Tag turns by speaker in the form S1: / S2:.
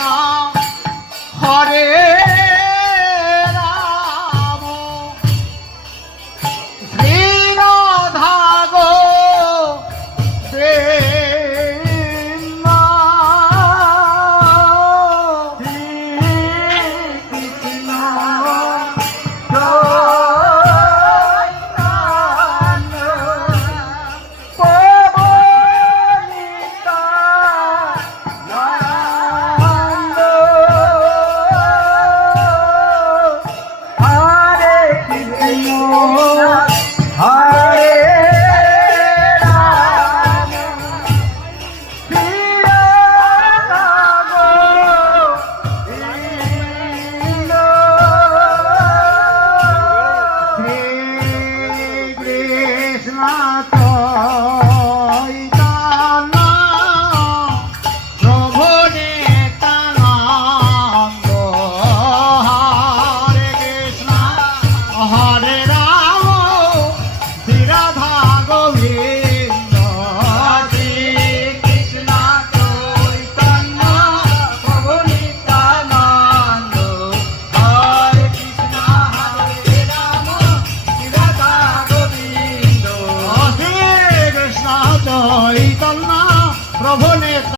S1: না হরে ना तो হইতল না প্রভু নেতা।